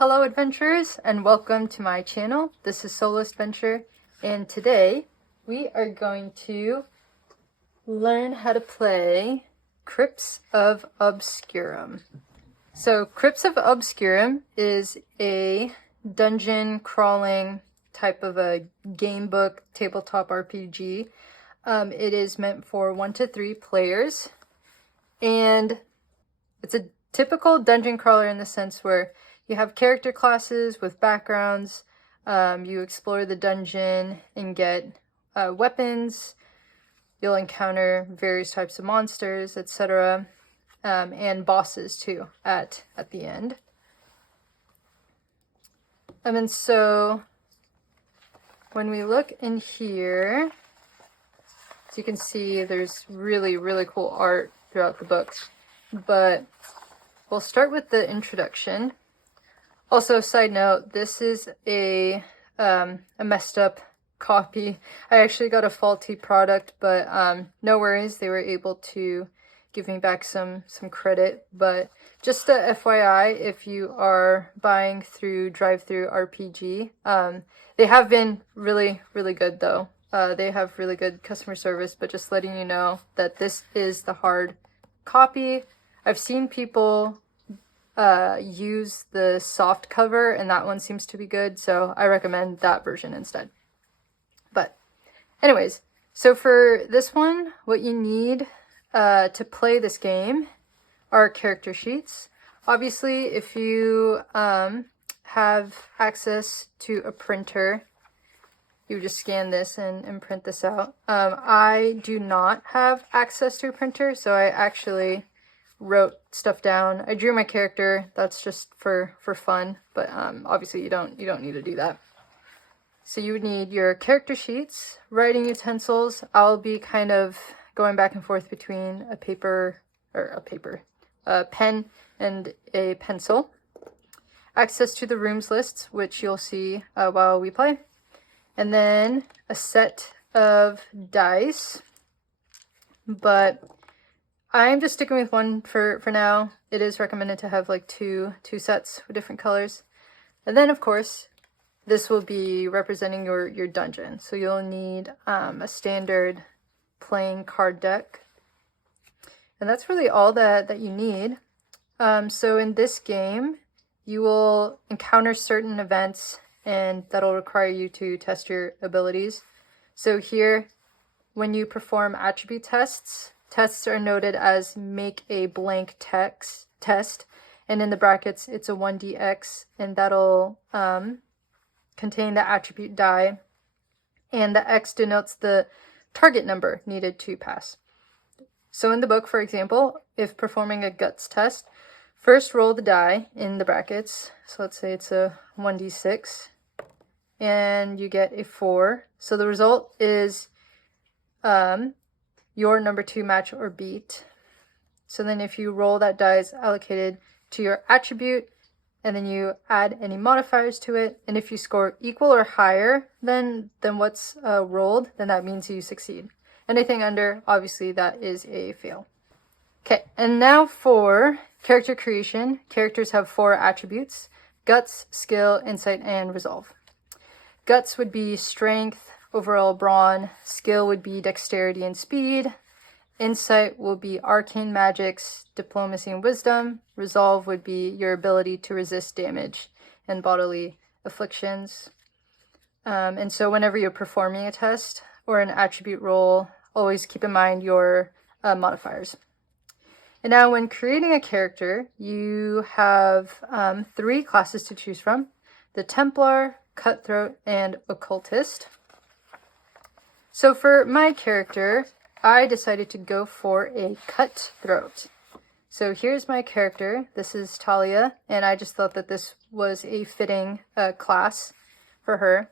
Hello adventurers, and welcome to my channel. This is Soloist Adventure, and today we are going to learn how to play Crypts of Obscurum. So Crypts of Obscurum is a dungeon crawling type of a game book tabletop RPG. It is meant for 1 to 3 players, and it's a typical dungeon crawler in the sense where you have character classes with backgrounds, you explore the dungeon and get weapons, you'll encounter various types of monsters, etc., and bosses too at the end. And so when we look in here, as you can see, there's really cool art throughout the book, but we'll start with the introduction. Also, side note, this is a messed up copy. I actually got a faulty product, but no worries, they were able to give me back some credit. But just a FYI, if you are buying through DriveThruRPG, they have been really good though. They have really good customer service, but just letting you know that this is the hard copy. I've seen people use the soft cover, and that one seems to be good, so I recommend that version instead. But anyways, so for this one, what you need to play this game are character sheets. Obviously, if you have access to a printer, you just scan this and print this out. I do not have access to a printer, so I actually wrote stuff down. I drew my character. That's just for fun, but obviously you don't need to do that. So you would need your character sheets, writing utensils. I'll be kind of going back and forth between a pen and a pencil. Access to the rooms lists, which you'll see while we play. And then a set of dice, but I'm just sticking with one for now. It is recommended to have like two sets with different colors. And then, of course, this will be representing your dungeon. So you'll need a standard playing card deck. And that's really all that you need. So in this game, you will encounter certain events, and that'll require you to test your abilities. So here, when you perform attribute tests are noted as make a blank text test, and in the brackets it's a 1dx, and that'll contain the attribute die, and the X denotes the target number needed to pass. So in the book, for example, if performing a guts test, first roll the die in the brackets. So let's say it's a 1d6, and you get a 4. So the result is your number 2 match or beat. So then if you roll, that die is allocated to your attribute, and then you add any modifiers to it. And if you score equal or higher than what's rolled, then that means you succeed. Anything under, obviously, that is a fail. Okay, and now for character creation. Characters have 4 attributes: guts, skill, insight, and resolve. Guts would be strength, overall brawn. Skill would be dexterity and speed. Insight will be arcane magics, diplomacy, and wisdom. Resolve would be your ability to resist damage and bodily afflictions. And so whenever you're performing a test or an attribute roll, always keep in mind your modifiers. And now when creating a character, you have 3 classes to choose from: the Templar, Cutthroat, and Occultist. So for my character, I decided to go for a Cutthroat. So here's my character. This is Thalia, and I just thought that this was a fitting class for her.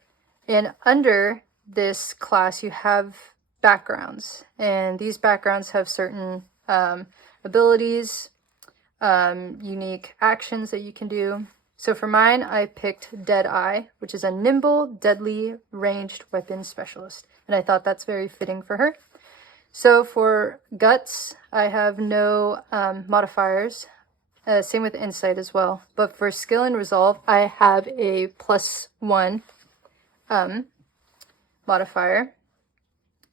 And under this class, you have backgrounds, and these backgrounds have certain abilities, unique actions that you can do. So for mine, I picked Deadeye, which is a nimble, deadly, ranged weapon specialist. And I thought that's very fitting for her. So for Guts, I have no modifiers. Same with insight as well. But for skill and resolve, I have a +1 modifier.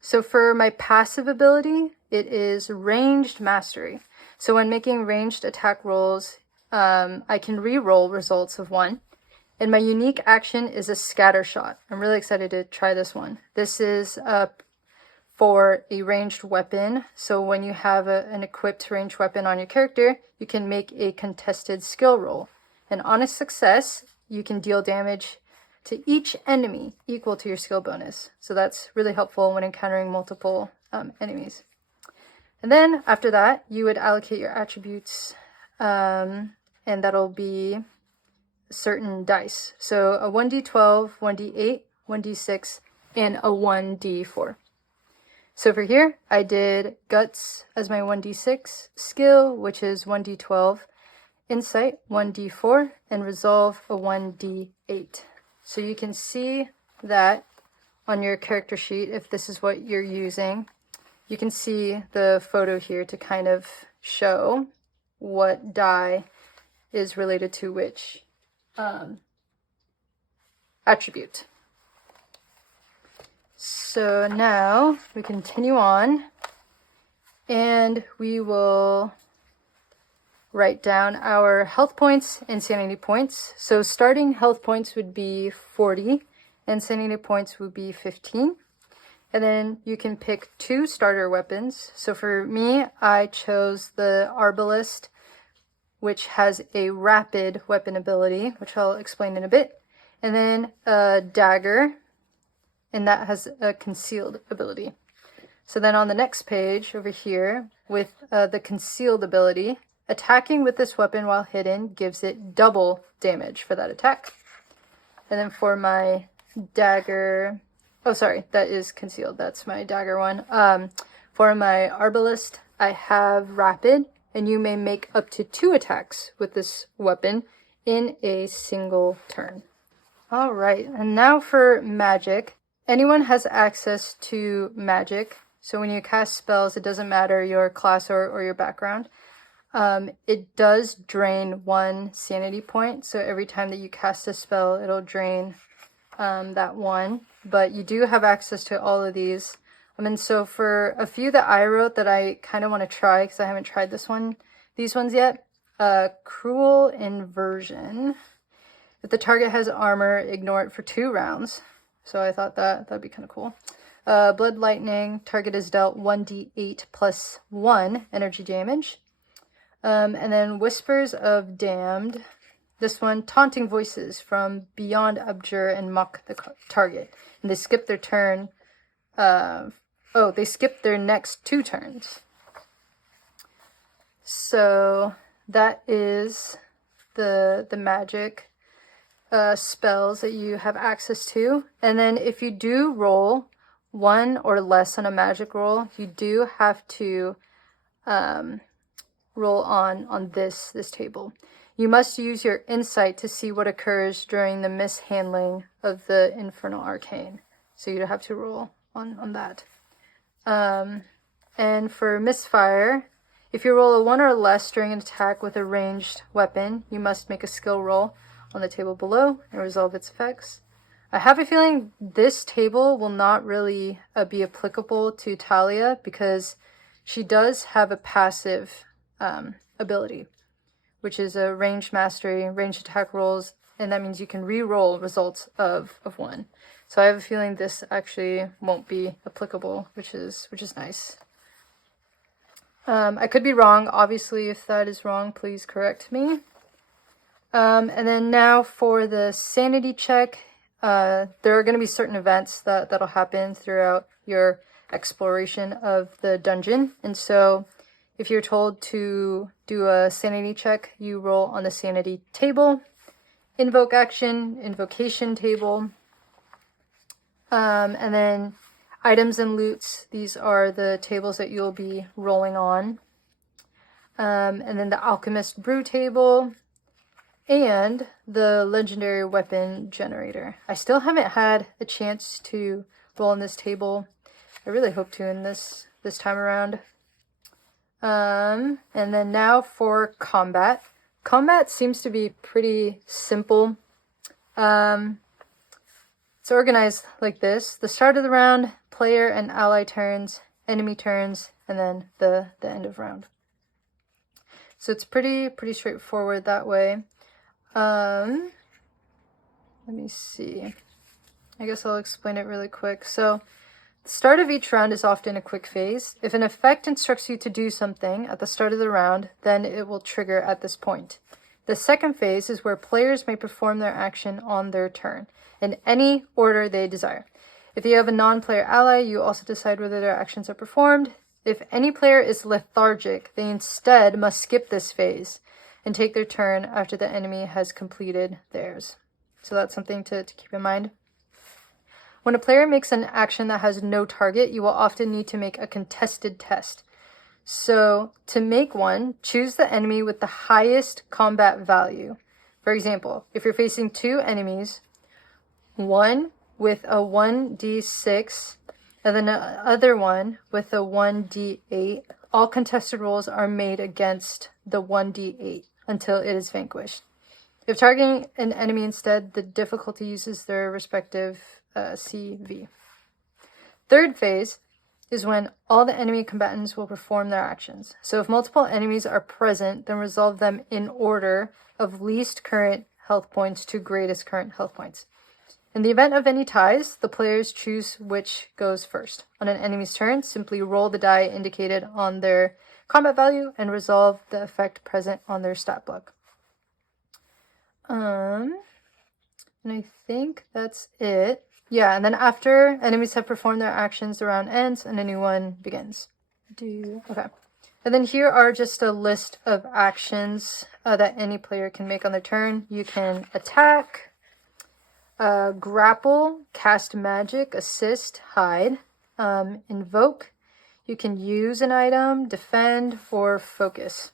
So for my passive ability, it is ranged mastery. So when making ranged attack rolls, I can re-roll results of 1. And my unique action is a scatter shot. I'm really excited to try this one. This is for a ranged weapon. So when you have an equipped ranged weapon on your character, you can make a contested skill roll. And on a success, you can deal damage to each enemy equal to your skill bonus. So that's really helpful when encountering multiple enemies. And then after that, you would allocate your attributes, and that'll be certain dice. So a 1d12, 1d8, 1d6, and a 1d4. So for here, I did Guts as my 1d6, Skill, which is 1d12, Insight, 1d4, and Resolve, a 1d8. So you can see that on your character sheet, if this is what you're using, you can see the photo here to kind of show what die is related to which attribute. So now we continue on, and we will write down our health points and sanity points. So starting health points would be 40, and sanity points would be 15. And then you can pick 2 starter weapons. So for me, I chose the Arbalist, which has a rapid weapon ability, which I'll explain in a bit. And then a dagger, and that has a concealed ability. So then on the next page over here, with the concealed ability, attacking with this weapon while hidden gives it double damage for that attack. And then for my dagger, oh sorry, that is concealed, that's my dagger one. For my Arbalist, I have rapid, and you may make up to 2 attacks with this weapon in a single turn. Alright, and now for Magick. Anyone has access to Magick, so when you cast spells, it doesn't matter your class or your background. It does drain 1 sanity point, so every time that you cast a spell, it'll drain that 1. But you do have access to all of these. And so for a few that I wrote that I kind of want to try, because I haven't tried these ones yet, Cruel Inversion. If the target has armor, ignore it for 2 rounds. So I thought that'd be kind of cool. Blood Lightning, target is dealt 1d8 plus 1 energy damage. And then Whispers of Damned. This one, taunting voices from beyond abjure and mock the target. And they skip their turn. They skip their next 2 turns. So that is the Magick spells that you have access to. And then if you do roll 1 or less on a magic roll, you do have to roll on this table. You must use your insight to see what occurs during the mishandling of the infernal arcane. So you'd have to roll on that. And for misfire, if you roll a 1 or less during an attack with a ranged weapon, you must make a skill roll on the table below and resolve its effects. I have a feeling this table will not really be applicable to Thalia, because she does have a passive ability, which is a ranged mastery, ranged attack rolls, and that means you can re-roll results of 1. So I have a feeling this actually won't be applicable, which is nice. I could be wrong. Obviously, if that is wrong, please correct me. And then now for the sanity check, there are going to be certain events that'll happen throughout your exploration of the dungeon. And so if you're told to do a sanity check, you roll on the sanity table. Invoke action, invocation table. And then items and loots, these are the tables that you'll be rolling on. And then the alchemist brew table, and the legendary weapon generator. I still haven't had a chance to roll on this table. I really hope to in this time around. And then now for combat. combat seems to be pretty simple. It's organized like this. The start of the round, player and ally turns, enemy turns, and then the end of round. So it's pretty straightforward that way. Let me see. I guess I'll explain it really quick. So the start of each round is often a quick phase. If an effect instructs you to do something at the start of the round, then it will trigger at this point. The second phase is where players may perform their action on their turn, in any order they desire. If you have a non-player ally, you also decide whether their actions are performed. If any player is lethargic, they instead must skip this phase and take their turn after the enemy has completed theirs. So that's something to keep in mind. When a player makes an action that has no target, you will often need to make a contested test. So to make one, choose the enemy with the highest combat value. For example, if you're facing two enemies, one with a 1d6 and then the other one with a 1d8, all contested rolls are made against the 1d8 until it is vanquished. If targeting an enemy instead, the difficulty uses their respective CV. Third phase is when all the enemy combatants will perform their actions. So if multiple enemies are present, then resolve them in order of least current health points to greatest current health points. In the event of any ties, the players choose which goes first. On an enemy's turn, simply roll the die indicated on their combat value and resolve the effect present on their stat block. And I think that's it. Yeah, and then after enemies have performed their actions, the round ends and a new one begins. Okay. And then here are just a list of actions that any player can make on their turn. You can attack, grapple, cast magic, assist, hide, invoke. You can use an item, defend, or focus.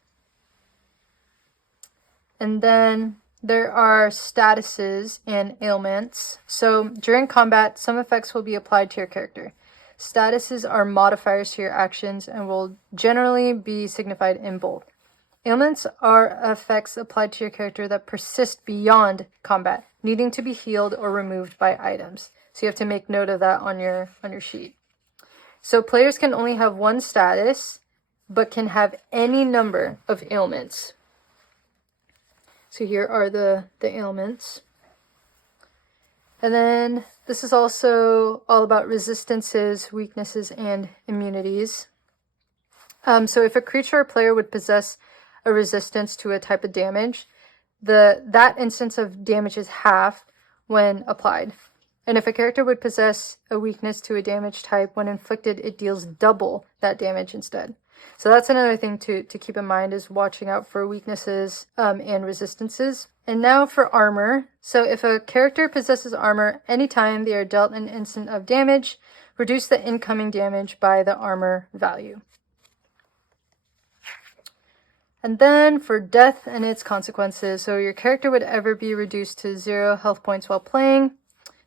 And then there are statuses and ailments. So during combat, some effects will be applied to your character. Statuses are modifiers to your actions and will generally be signified in bold. Ailments are effects applied to your character that persist beyond combat, needing to be healed or removed by items. So you have to make note of that on your sheet. So players can only have one status, but can have any number of ailments. So here are the ailments. And then this is also all about resistances, weaknesses, and immunities. So if a creature or player would possess a resistance to a type of damage, that instance of damage is half when applied. And if a character would possess a weakness to a damage type, when inflicted, it deals double that damage instead. So that's another thing to keep in mind, is watching out for weaknesses and resistances. And now for armor. So if a character possesses armor, anytime they are dealt an instant of damage, reduce the incoming damage by the armor value. And then for death and its consequences. So your character would ever be reduced to 0 health points while playing.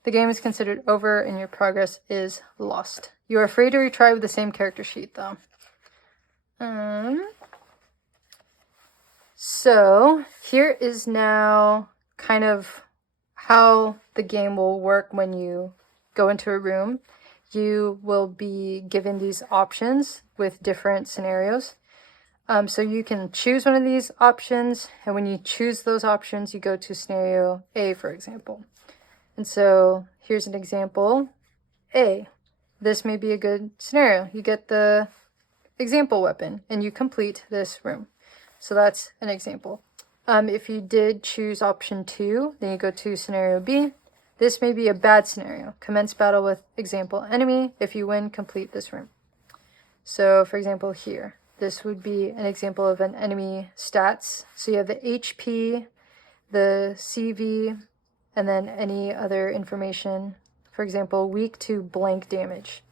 The game is considered over and your progress is lost. You are free to retry with the same character sheet though. So here is now kind of how the game will work when you go into a room. You will be given these options with different scenarios. So you can choose one of these options, and when you choose those options, you go to scenario A, for example. And so here's an example A. This may be a good scenario. You get the example weapon and you complete this room. So that's an example. If you did choose option 2, then you go to scenario B. This may be a bad scenario. Commence battle with example enemy. If you win, complete this room. So for example here, this would be an example of an enemy stats. So you have the HP, the CV, and then any other information. For example, weak to blank damage.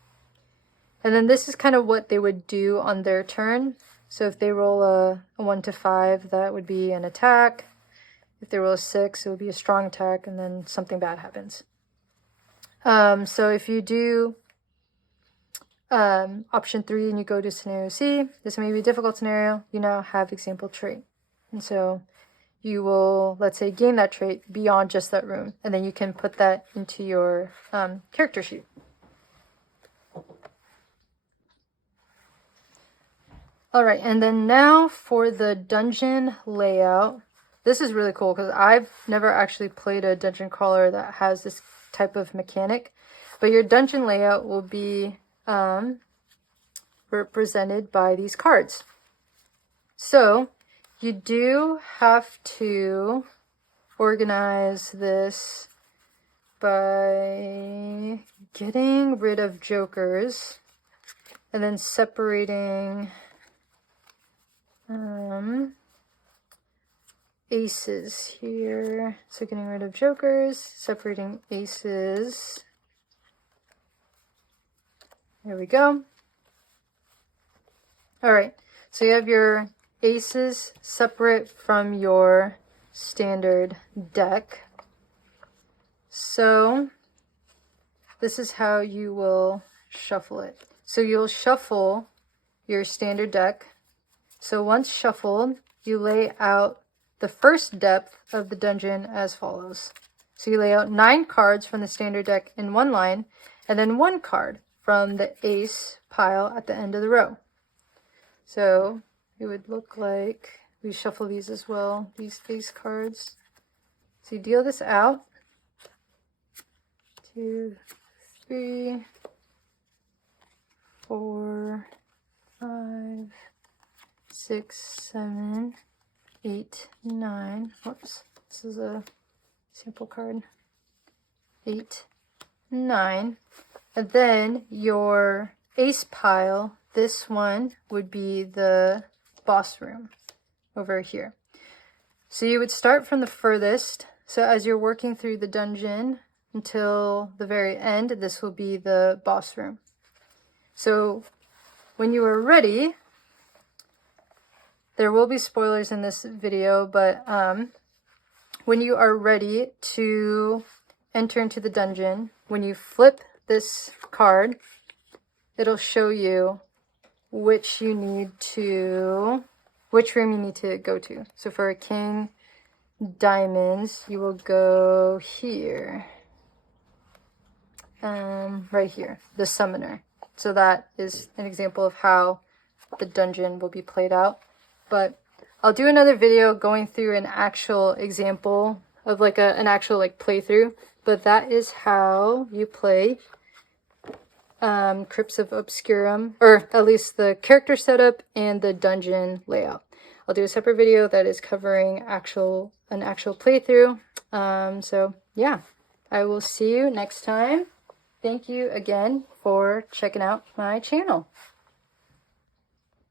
And then this is kind of what they would do on their turn. So if they roll a 1 to 5, that would be an attack. If they roll a 6, it would be a strong attack, and then something bad happens. So if you do option 3 and you go to scenario C, this may be a difficult scenario. You now have example trait. And so you will, let's say, gain that trait beyond just that room. And then you can put that into your character sheet. All right, and then now for the dungeon layout. This is really cool because I've never actually played a dungeon crawler that has this type of mechanic. But your dungeon layout will be represented by these cards. So you do have to organize this by getting rid of jokers and then separating aces here. So getting rid of jokers, separating aces. There we go. All right, so you have your aces separate from your standard deck. So this is how you will shuffle it. So you'll shuffle your standard deck. So once shuffled, you lay out the first depth of the dungeon as follows. So you lay out 9 cards from the standard deck in one line, and then 1 card from the ace pile at the end of the row. So it would look like, we shuffle these as well, these ace cards. So you deal this out. 2, 3, 4, 5, 6, 7, 8, 9. Whoops, this is a sample card. 8, 9. And then your ace pile, this one would be the boss room over here. So you would start from the furthest. So as you're working through the dungeon until the very end, this will be the boss room. So when you are ready, there will be spoilers in this video, but when you are ready to enter into the dungeon, when you flip this card, it'll show you which room you need to go to. So for a king diamonds, you will go here, right here, the summoner. So that is an example of how the dungeon will be played out. But I'll do another video going through an actual example of like an actual like playthrough. But that is how you play Crypts of Obscurum, or at least the character setup and the dungeon layout. I'll do a separate video that is covering an actual playthrough. So yeah, I will see you next time. Thank you again for checking out my channel.